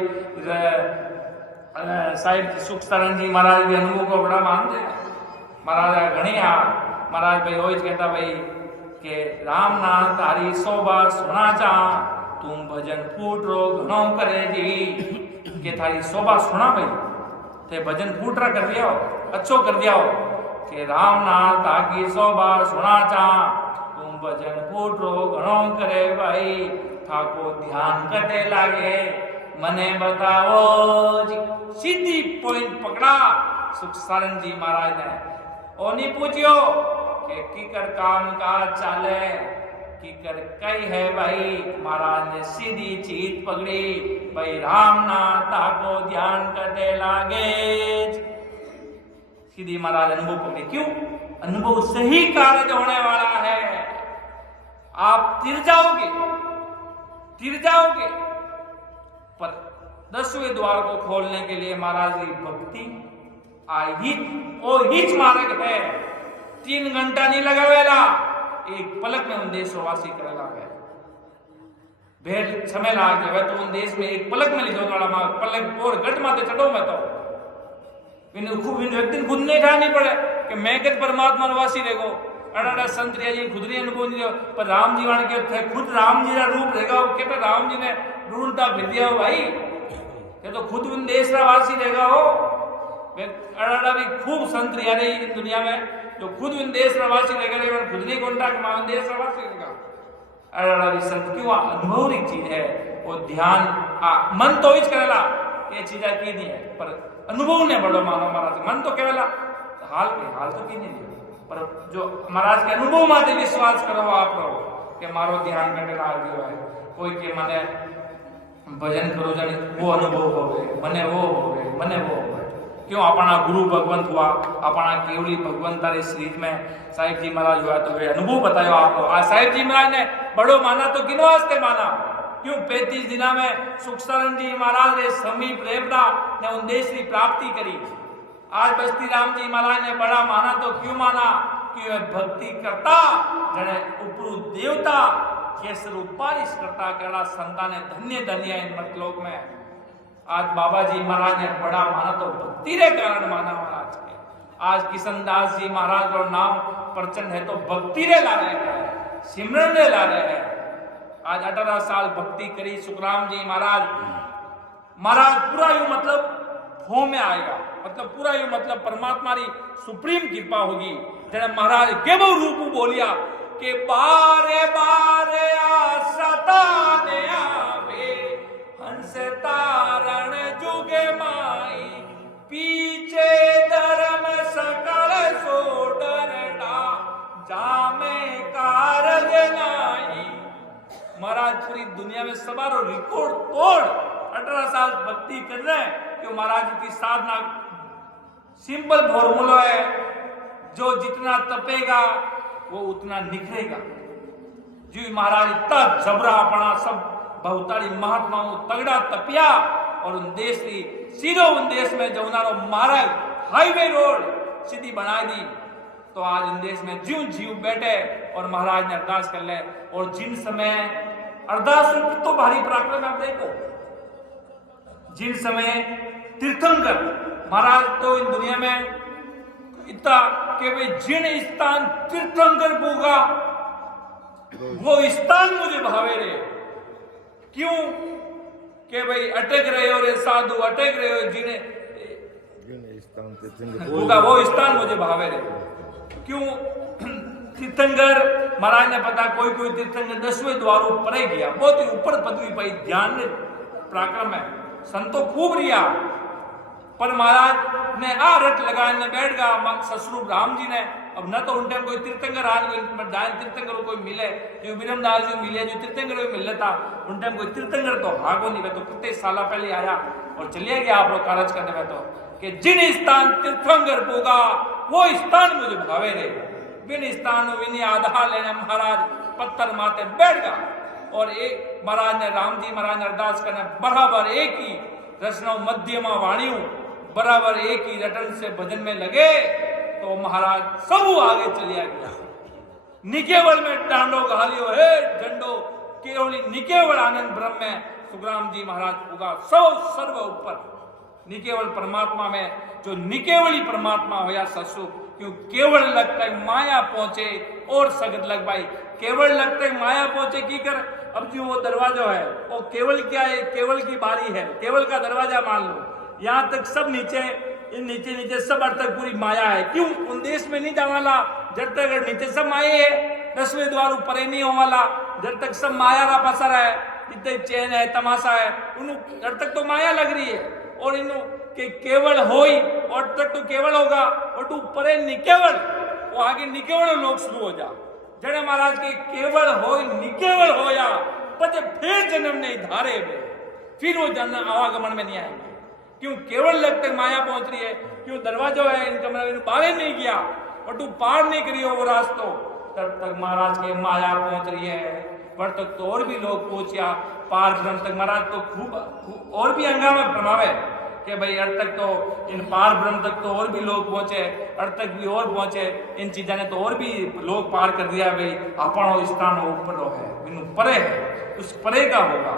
साहिब सुख सरन जी महाराज भी अनुभव को बड़ा मानते हैं। महाराज घणी महाराज भाई वो कहता भाई कि राम नाम तारी 100 बार सुना जा तुम भजन फूट रो घणो करे जी के थारी शोभा सुना भाई थे भजन फूटरा कर दिया हो अच्छो कर दिया हो के राम नाथ ताकी शोभा सुना चा तुम भजन फूट रो घणो करे भाई थाको ध्यान कटे लागे मने बताओ जी सीधी पॉइंट पकड़ा सुखसारण जी महाराज ने और नहीं पूछियो कि कीकर काम काज चाले कीकर कई है भाई महाराज ने सीधी चीज पकड़ी भाई राम नाथ ताको ध्यान करने लागे सीधी महाराज अनुभव पकड़े क्यों अनुभव सही कार्य होने वाला है आप तिर जाओगे पर 10वें द्वार को खोलने के लिए महाराज की भक्ति हिच मार्ग है 3 घंटा नहीं लगावेला एक पलक में उन देशवासी करेला है भेड़ समय लाग जावे तो उन देश में एक पलक में लीधो वाला मां पलक और गट माथे चढ़ो मैं तो इन व्यक्ति खुद नहीं ठानी पड़े कि मैं के परमात्मा निवासी रहेगो अड़ा संत रिया जी खुद नहीं अनुभव नहीं पर राम जी वाण के थे खुद राम जी का रूप रहेगा के तो राम जी ने ढूंढता फिर दिया हो भाई ये तो खुद उन देश का वासी रहेगा हो अड़ा भी खूब संत रिया रे इन दुनिया में जो खुद उन देश का वासी रहेगा खुद नहीं कॉन्ट्रैक्ट में उन देश का वासी रहेगा अड़ा भी संत क्यों अनुभव एक चीज है वो ध्यान मन तो इच करेला ये चीजा की नहीं है पर अनुभव ने बड़ो मानो महाराज मन तो केवला हाल तो की नहीं पर जो महाराज के अनुभव माते विश्वास करो आप रहो कि मारो ध्यान करने लाग गयो है कोई के मने भजन करो जाने वो अनुभव हो गए मने वो हो गए क्यों अपना गुरु भगवंत हुआ अपना केवली भगवंत तारे सीरीज में साहिब जी महाराज हुआ तो वे अनुभव बतायो आपको आज साहिब जी महाराज ने बड़ो माना तो किन वास्ते माना क्यों 35 दिना में सुखसारण जी महाराज ने समीप रेवड़ा ने उन देश की प्राप्ति करी आज बस्ती राम जी महाराज ने बड़ा माना तो क्यों माना कि वे भक्ति करता जने उपरु देवता केसर उपारिश करता केड़ा संता ने धन्य धन्य इन मतलोक में आज बाबा जी महाराज ने बड़ा माना तो भक्ति रे कारण माना महाराज के आज किशनदास जी महाराज का नाम प्रचंड है तो भक्ति रे ला रहे हैं सिमरन रे ला रहे हैं आज 18 साल भक्ति करी सुखराम जी महाराज पूरा यू मतलब हो में आएगा मतलब पूरा यू मतलब परमात्मा री सुप्रीम कृपा होगी जने महाराज के वो रूप बोलिया के बारे बारे सताने आवे हंस तारण जुगे माई पीछे धर्म सकल सो डरना जामे कारज नाई महाराज पूरी दुनिया में सवारों रिकॉर्ड तोड़ 18 साल भक्ति कर रहे हैं कि महाराज की साधना सिंपल फॉर्मूला है जो जितना तपेगा वो उतना निखरेगा जी महाराज इतना जबरा अपना सब बहुतारी महात्माओं तगड़ा तपिया और उन देश की सीधो उन देश में जो उन्होंने मार्ग हाईवे रोड सीधी बना दी तो आज इन देश में जीव बैठे और महाराज ने अरदास कर ले और जिन समय अरदास तो भारी पराक्रम आप देखो जिन समय तीर्थंकर महाराज तो इन दुनिया में इतना कि भाई जिन स्थान तीर्थंकर पूगा वो स्थान मुझे भावे रे क्यों कि भाई अटक रहे हो रे साधु अटक रहे हो जिन्हें पूगा वो स्थान मुझे भावे रे क्यों तीर्थंकर महाराज ने पता कोई तीर्थंकर 10वें द्वार ऊपर ही गया बहुत ही ऊपर पदवी पाई ध्यान पराक्रम है संतो खूब रिया पर महाराज ने रट लगाने बैठ गया ससुर राम जी ने अब न तो उन टाइम कोई तीर्थंकर आज तीर्थंकर कोई मिले जो विरमदास जी मिले जो तीर्थंकर मिल लेता उन टाइम कोई तीर्थंकर तो हागो नहीं तो कितने साल पहले आया और चलिए गया आप लोग कार्य करने में तो कि जिन स्थान तीर्थंकर होगा वो स्थान मुझे भावे रे बिन स्थान विनी आधार लेने महाराज पत्थर माते बैठ गया और एक महाराज ने राम जी महाराज ने अरदास करने बराबर एक ही रचना मध्यमा वाणियों बराबर एक ही रटन से भजन में लगे तो महाराज सब आगे चलिया गया निकेवल में डांडो घालियो है झंडो केवली निकेवल आनंद ब्रह्म में सुखराम जी महाराज होगा सर्व ऊपर निकेवल परमात्मा में जो निकेवली परमात्मा होया ससु क्यों केवल लगता माया पहुंचे और सगत लग भाई केवल लगते माया पहुंचे की कर अब जो वो दरवाजा है वो केवल क्या है, केवल की बारी है, केवल का दरवाजा मान लो। यहाँ तक सब नीचे, इन नीचे नीचे सब अर्थ तक पूरी माया है। क्यों उन देश में नहीं जावाला जब तक नीचे सब माया है, 10वें द्वार ऊपर नहीं होवाला जब तक सब माया रा पसर है, जितने चैन है तमाशा है उन जब तक तो माया लग रही है। और इन के केवल हो ही और तक तो केवल होगा और तू परे निकेवल, वो आगे निकेवल लोग शुरू हो जा। जड़े महाराज के केवल हो निकेवल हो या पचे फिर जन्म नहीं धारे में, फिर वो जन्म आवागमन में नहीं आएंगे। क्यों केवल लग तक माया पहुंच रही है, क्यों दरवाजा है इनका मतलब बाहर नहीं गया और तू पार नहीं करी हो वो रास्तो, तब तक महाराज के माया पहुंच रही है। पर तक तो और भी लोग पहुंचा पार ब्रह्म तक। महाराज तो खूब और भी हंगामा प्रभाव है कि भाई अर्थ तक तो इन पार ब्रह्म तक तो और भी लोग पहुंचे, अर्थ तक भी और पहुंचे, इन चीजा ने तो और भी लोग पार कर दिया। भाई अपनो स्थान ऊपर है, इन परे है, उस परे का होगा।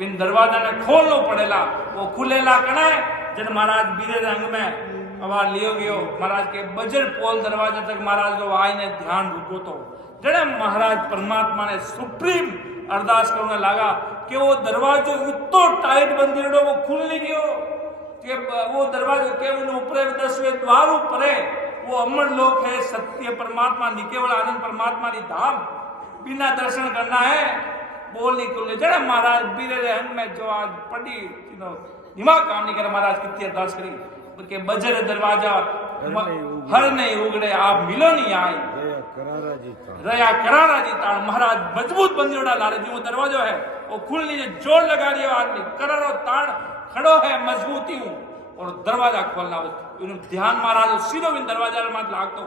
इन दरवाजा ने खोलना पड़ेला, वो खुलेला कना है। जन महाराज बीरे रंग में अवार लियो गयो महाराज के बजर पोल दरवाजा तक महाराज को आई ने ध्यान रुको तो जड़े महाराज परमात्मा ने सुप्रीम अरदास करने लगा कि वो दरवाजो इतो टाइट बंद दियो वो खुल नहीं गयो कि वो दरवाजो के ऊपर 10वें द्वार ऊपर है, वो अमर लोक है, सत्य परमात्मा निकेवल आनंद परमात्मा की धाम, बिना दर्शन करना है बोल नहीं खुले। जड़े महाराज बीरे रहन में जो आज पढ़ी दिमाग काम नहीं करे, महाराज कितनी अरदास करी कि बजर दरवाजा हर नहीं उगड़े आप मिलो नहीं आई रया करारा जी ताड़। महाराज मजबूत बंदियोड़ा लारे जी वो दरवाजा है वो खुल नहीं, जोर लगा दिया आदमी करारो ताड़ खड़ो है मजबूती हूँ और दरवाजा खोलना। ध्यान महाराज सीधो इन दरवाजा मत लाग तो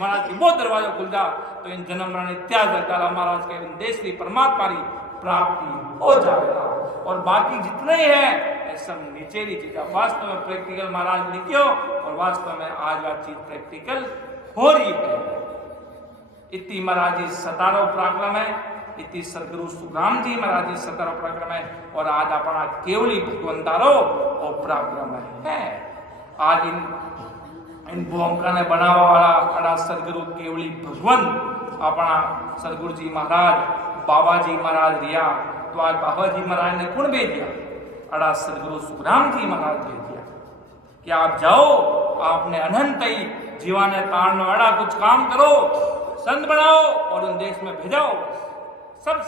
महाराज की वो दरवाजा खुल जा तो इन जन्म रण इत्याग डाला महाराज के इन देश की परमात्मा की प्राप्ति हो जाएगा। और बाकी जितने ही है सब नीचेरी चीज वास्तव में प्रैक्टिकल महाराज लिखियो और वास्तव में आज वह चीज प्रैक्टिकल हो रही है। इतनी महाराज जी 17वां पराक्रम है, इतनी सदगुरु सुखराम जी महाराज जी 17वां पराक्रम है और आज अपना केवली भगवंतारो और पराक्रम है। आज इन भूमिका ने बनावा वाला अड़ा सदगुरु केवली भगवन अपना सदगुरु जी महाराज बाबा जी महाराज रिया तो आज बाबा जी महाराज ने कौन भेज दिया? अड़ा सदगुरु सुखराम जी महाराज भेज दिया कि आप जाओ, आपने अनंत ही जीवाने ताड़नो अड़ा कुछ काम करो, संत बनाओ और उन देश में भेजाओ। सब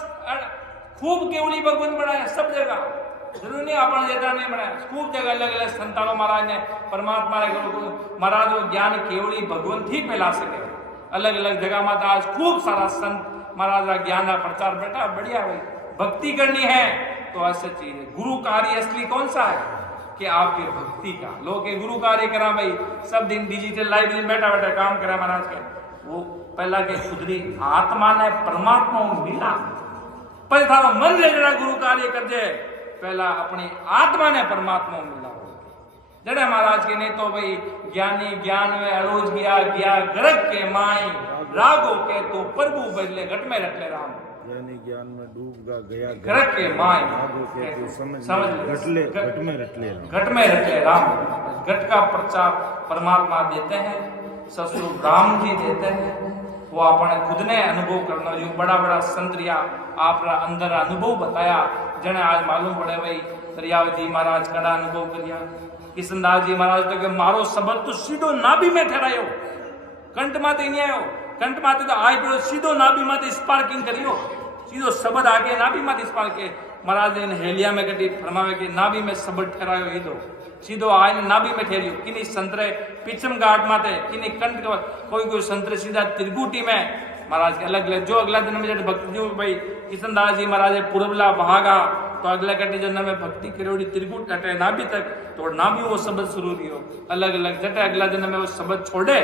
खूब केवली भगवंत बनाए सब जगह, जरूरी नहीं अपन जगह नहीं बनाया, खूब जगह अलग अलग संतानों महाराज ने परमात्मा महाराज वो ज्ञान केवली भगवंत ही फैला सके। अलग अलग जगह में आज खूब सारा संत महाराज का ज्ञान का प्रचार बेटा बढ़िया भाई भक्ति करनी है तो ऐसा चीज है। गुरु कार्य असली कौन सा है कि आपके भक्ति का। लोग के गुरु कार्य करा भाई सब दिन डिजिटल लाइफ में बैठा बैठा काम करा महाराज के, वो पहला के खुदरी आत्मा ने परमात्मा मिला पर थारो मन ले जरा गुरु कार्य कर दे, पहला अपनी आत्मा ने परमात्मा मिला। जड़े महाराज के ने तो भाई ज्ञानी ज्ञान में अड़ोज गया गया गरक के माई रागो के तो प्रभु बदले घट में रख ले राम। ज्ञानी ज्ञान में डूब गया गरक के माई रागो के तो समझ घट में रख ले राम। घट का प्रचार परमात्मा देते हैं, ससुर राम जी देते हैं, वो अपने खुद ने अनुभव करना जो बड़ा बड़ा संतरिया आप अंदर अनुभव बताया। जने आज मालूम पड़े भाई दरियाव जी महाराज कड़ा अनुभव करिया, किशनदास जी महाराज तो के मारो शब्द तो सीधो नाभि में ठहरायो, कंठ माते नहीं आयो, कंठ माते तो आय पड़ो सीधो नाभि माते स्पार्किंग करियो, सीधो शब्द आगे नाभि माते स्पार्क के महाराज ने हेलिया में कटी फरमावे के नाभि में शब्द ठहरायो ही दो सीधो आय नाभि में ठहरियो। किन्हीं संतरे पिछम घाट माते किन्हीं कंठ कोई संतरे सीधा त्रिकुटी में महाराज के अलग अलग जो अगला दिन में जब भक्ति जो भाई किशनदास जी महाराज पूर्वला भागा तो अगले कटे जन्म में भक्ति करोड़ी त्रिकुट कटे नाभि तक तो नाभि वो शब्द शुरू रियो अलग अलग जटे अगला जन्म में वो शब्द छोड़े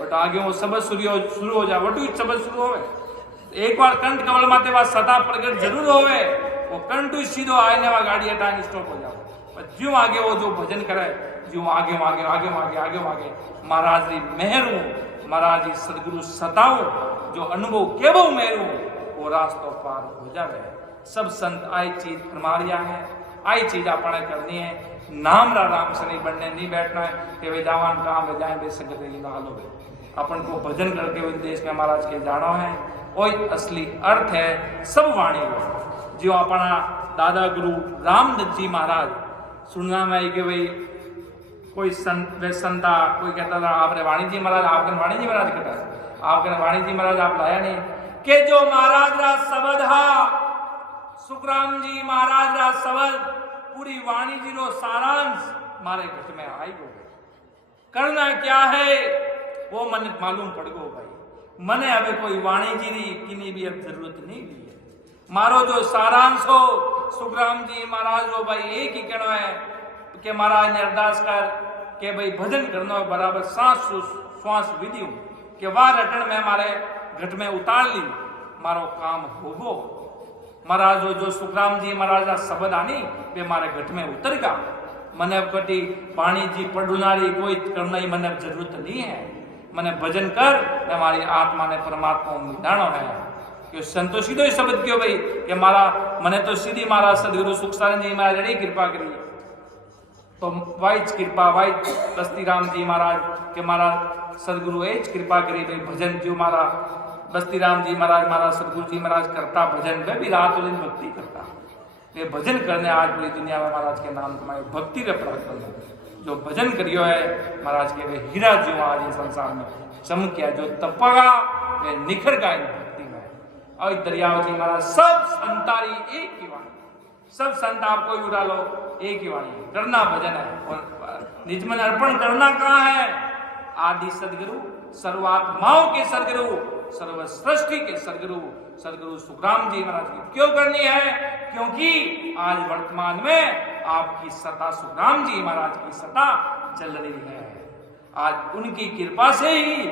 और आगे वो शब्द शुरू हो जाए वटू शब्द शुरू होवे। एक बार कंठ कमल माते वह सदा प्रकट जरूर होवे, वो कंठ सीधो आने वाला गाड़ी हटाने स्टॉप हो जाओ। पर ज्यों आगे वो जो भजन करे ज्यों आगे आगे आगे आगे आगे आगे महाराज जी मेहरू महाराज जी सदगुरु सताओ जो अनुभव केवो मेरू वो रास्तों पार हो जावे। सब संत आई चीज फरमारिया है, आई चीज अपने करनी है, नाम रा राम से नहीं बनने नहीं बैठना है कि वे जावान काम वे जाए बेसंगत ना लो अपन को भजन करके उस देश में महाराज के जानो है। वही असली अर्थ है सब वाणी जो अपना दादा गुरु रामदत्त जी महाराज सुनना में आई कि भाई कोई संत वे संता कोई कहता था आपने वाणी जी महाराज आपके वाणी जी महाराज कहता आपके वाणी जी महाराज आप लाया नहीं के जो महाराज रा शब्द हा सुखराम जी महाराज रा शब्द पूरी वाणी जी रो सारांश मारे घट में आई गो करना क्या है वो मन मालूम पड़ गो भाई मने अब कोई वाणी जी री किनी भी अब जरूरत नहीं दी है मारो जो सारांश हो सुखराम जी महाराज रो भाई एक ही कहना है कि महाराज ने अरदास कर के भाई भजन करना बराबर सांस श्वास विधि के वाह रटन में हमारे घट में उतार ली मारो काम होगो महाराज जो सुखराम जी महाराज का शब्द आनी वे मारे घट में उतर गया मने कटी वाणी जी पढ़ुनारी कोई करना ही मने जरूरत नहीं है मने भजन कर हमारी आत्मा ने परमात्मा मिलानो है कि संतोषी तो शब्द क्यों भाई कि मारा मने तो सीधी मारा सदगुरु सुखसारण जी महाराज ने कृपा करी तो वाइच कृपा वाइच बस्ती राम जी महाराज के महाराज सदगुरु एज कृपा करी भाई भजन जो मारा बस्ती राम जी महाराज सदगुरु जी महाराज करता भजन में भी रात दिन भक्ति करता वे भजन करने आज पूरी दुनिया में महाराज के नाम कमाए भक्ति रे पराक्रम जो भजन करियो है महाराज के वे हीरा जो आज इस संसार में चमकिया जो तपागा वे निखर गए भक्ति में और दरियाव जी महाराज सब संतारी एक ही वाणी सब संत आपको उड़ा लो एक ही वाणी करना भजन है और निज मन अर्पण करना कहाँ है आदि सदगुरु सर्वात्माओं के सदगुरु सर्व सृष्टि के सदगुरु सुखराम जी महाराज की क्यों करनी है क्योंकि आज वर्तमान में आपकी सत्ता सुखराम जी महाराज की सत्ता चल रही है आज उनकी कृपा से ही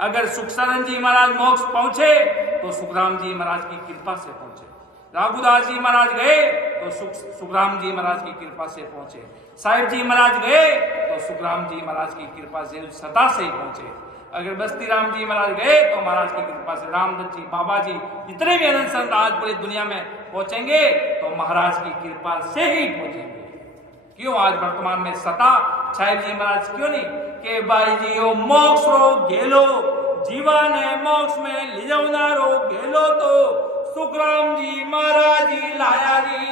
अगर सुखसानंद जी महाराज मोक्ष पहुंचे तो सुखराम जी महाराज की कृपा से पहुंचे राघुदास जी महाराज गए तो सुखराम जी महाराज की कृपा से पहुंचे साहिब जी महाराज गए तो सुखराम जी महाराज की कृपा से सदा से ही पहुंचे अगर बस्ती राम जी महाराज गए तो महाराज की कृपा से रामदत्त जी बाबा जी जितने भी अनंत संत आज पूरी दुनिया में पहुंचेंगे तो महाराज की कृपा से ही पहुंचेंगे क्यों आज वर्तमान में सता साहिब जी महाराज क्यों नहीं के भाई जी ओ मोक्ष रो गेलो जीवन है मोक्ष में ले जाऊना रो गेलो तो सुखराम जी महाराज जी लाया री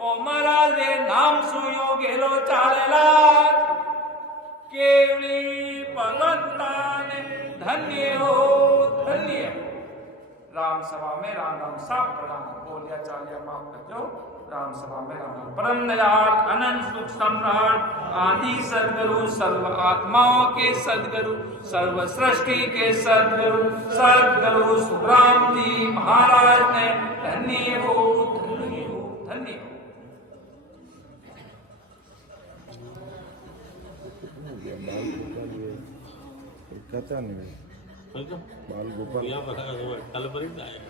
ओ महाराज रे नाम सुयो गेलो चालेला केवली भगवंतान धन्य हो राम सभा में राम राम सब प्रणाम बोलिया चालिया माफ कर दो राम सभा में राम राम परम दयाल अनंत सुख सम्राट आदि सदगुरु सर्व आत्माओं के सदगुरु सर्व सृष्टि के सदगुरु सुखराम जी महाराज ने धन्य हो कथा नहीं बाल गोपाल कल पर ही आया